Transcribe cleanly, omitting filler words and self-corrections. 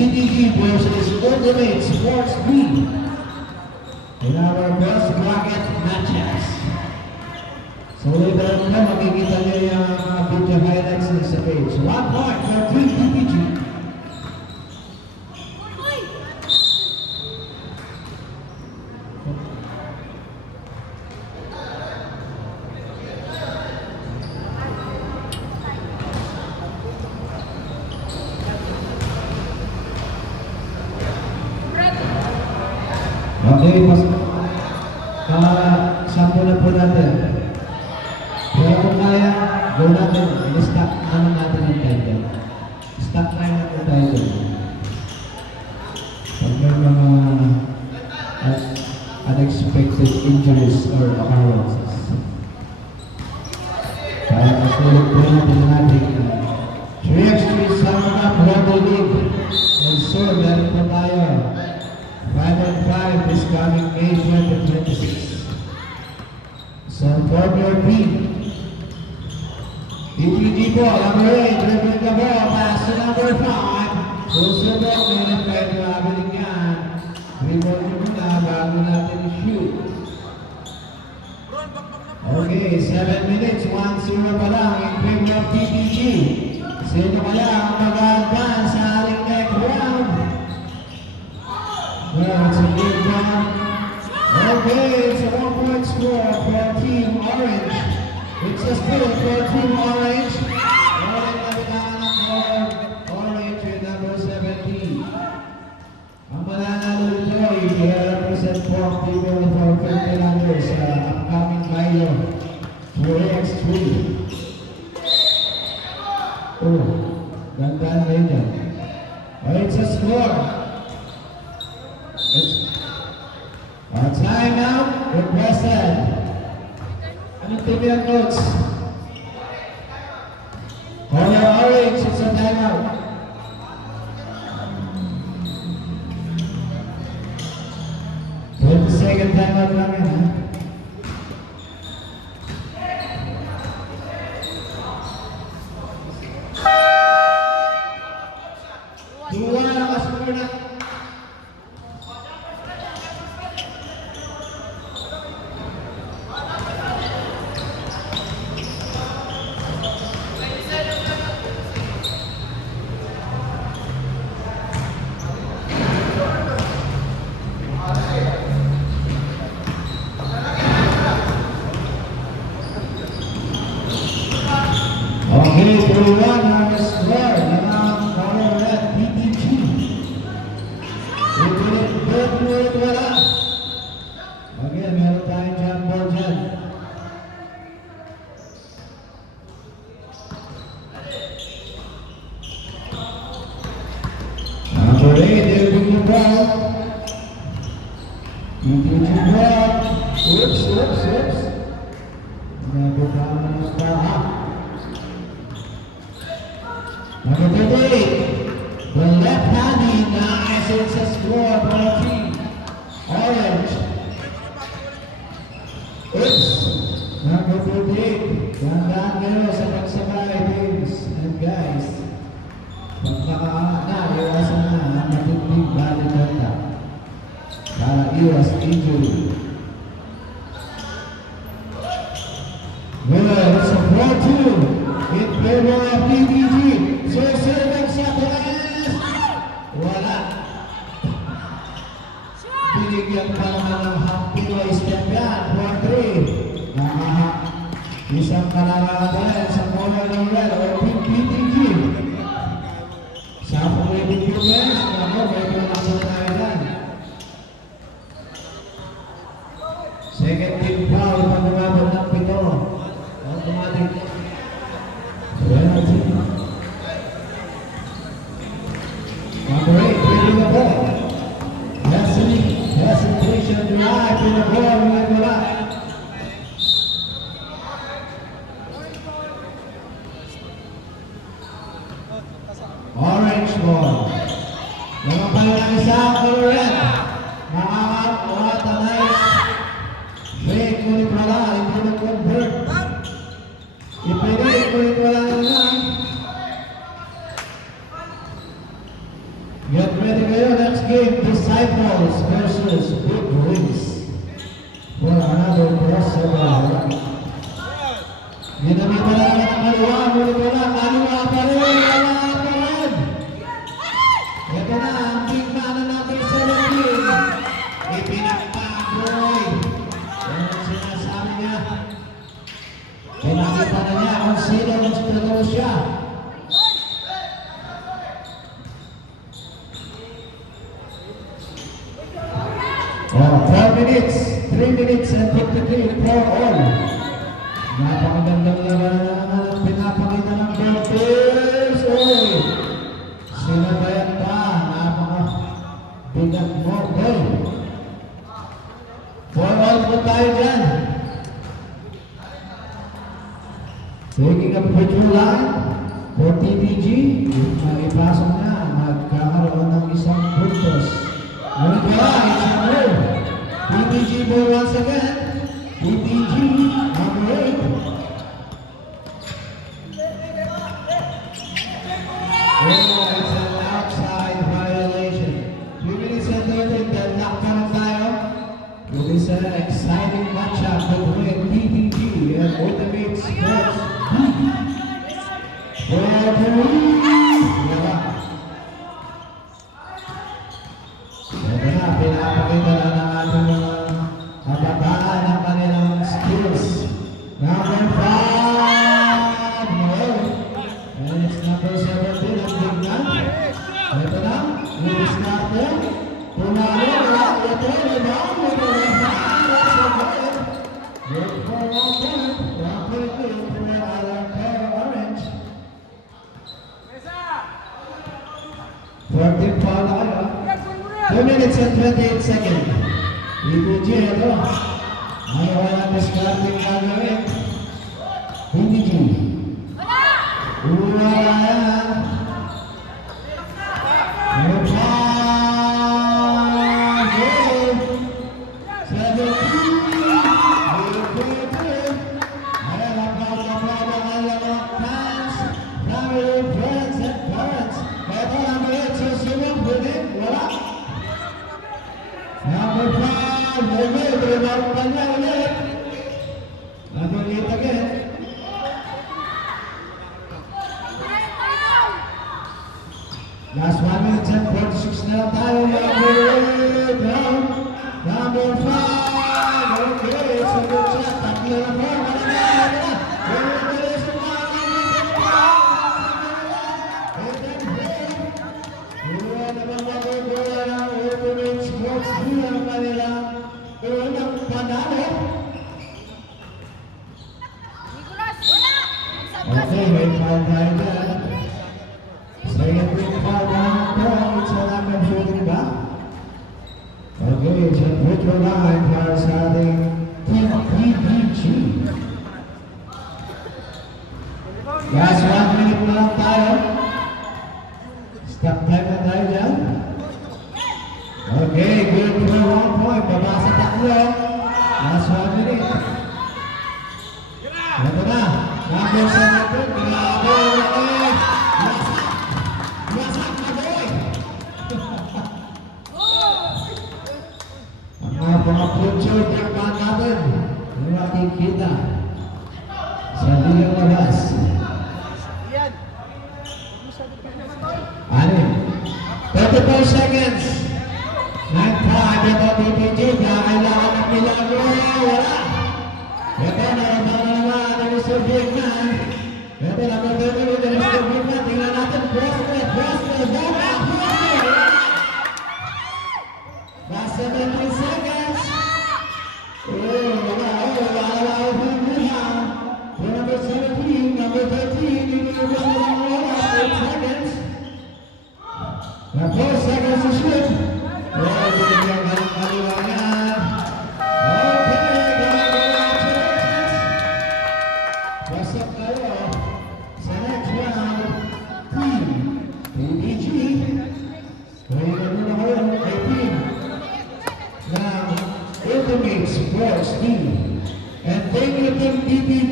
PDG versus Ultimate Sports B in our first bracket matches. So later on na makikita nyo yung video highlights sa page. 1 point for Team PDG. Okay, sampo na po natin. Pero kung kaya, go natin. I-stack naman natin ang title. Stack tayo natin title. Pag may mga unexpected injuries or occurrences. Kaya kasulog po natin ang ating 3x3 Summer Cup Global League. And so, meron po tayo 5-on-5 this coming May 2026. So, form your team. PPG po, number 8, dribbling the ball, pass to number 5. Susubok, meron kayo traveling yan. Dribble nyo muna bago natin i-shoot. Okay, 7 minutes, 1-0 pa lang in favor of PPG. Sino pa lang mag-advance sa ating next round? Well, it's a big one. Okay, it's a 1-point score for Team Orange. It's a steal for Team Orange. Rolling na bilangan for Orange with number 17. Ang mananalo nito ay represent for people for 50 runners sa upcoming Milo 3x3. Oh, gandaan na yun. It's a score. Time out requested. Anong team yung notes? Color Orange, it's a timeout. Second timeout lang yan, ha? Duwa na nakascore na. Okay, 31 on the score. Now, color red, PPG. Good, wala. Okay, meron tayong jump ball dyan. Number 8, they'll bring the ball. PPG ball. Oops. Nagkakama ng star. Number 38, the left-handed, nice, it's a score for Team Orange. Oops, number 48, gandaan nyo sa pagsabay, teams and guys. Pagkakaiwasan na ang matinding bali contact para iwas injury. Well, it's a 4-2 in favor of PPG. Susunod sa taas. Wala. Binigyan pa naman ng Pinoy step yan. 4-3. Isang kalalatan sa corner ng red or PPG. Sa pumibig viewers, may pinakot tayo yan. Second team foul, pag-umabot ng 7. Automatic. Number 8, bringing the ball. Hesitation, drive in the ball, wala. Orange ball. Nangapay lang isa, color red. What a nice fake, ngunit wala, hindi nag-convert. Ipinig, ngunit wala na lang. Get ready kayo. Next game, Disciples versus Big Wings. For another crossover. Ginamita na lang ang kaliwa. Ngunit wala. Kaliwa pa rin. Wala pa rin. Ito na ang big man na number 17. Ipinagpagoy. Yan ang sinasabi niya. Pinakita na niya kung sino ang spirito siya. Oh, 3 minutes and 53 for all. Napakagandang labanan ang pinapakita ng Bears. Oy! Sinabayan pa. Napakabigat mo. Oy! For all po tayo dyan. Taking up picture line for TPG. Ipasok na. Magkakaroon ng isang puntos. Ngunit wala. It's a goal. TPG ball once again. TPG number 8. Oh, it's an outside violation. 2 minutes and 30, then knockdown tayo. It is an exciting matchup between TPG and Ultimate Sports. Pinapakita na ng ating mga kabataan ang kanilang skills. Number 5, Noel. And it's number 17, ang big man. Ito na, Luis Nardo. Tumalo, ito, rebound, ito, rebound. Good for 1 point. 1.2 for our pair orange. 14 foul na kayo. 2 minutes and 28 seconds. PPG, ito. Ano walang discarding gagawin? PPG. Wala yan. Last 1 minute and 46 na lang tayo. Number 5. Okay, it's a good shot. Tatlo na po. Okay, may foul tayo dyan. Second ring foul down points sa number 40 ba? Okay, it's a virtual line para sa ating Team PPG. Last 1 minute na lang tayo. Stop time na tayo dyan. Okay, good for 1 point. Baba sa tatlo. Last 1 minute. Ito na. Number 7. Grabe. Wasak na boy. Ang mga picture ng natin. Yung makikita sa liang labas. Ano? 34 seconds. 9-5. Ito PPG. Kailangan ng milagro. Wala. Ito na naman. Mr. Big Man. Ito na magdadalo ng Mr. Big Man. Tingnan natin. Prosper. Last 17 seconds. Wala. Number 17, number 13. Ito na lang 8 seconds. 4 seconds to shoot. Binigyan ka ng kaliwangan. Pasok kayo sa next round. Team PPG. Kaya na kayo kay team ng Ultimate Sports Team. And thank you, Team PPG.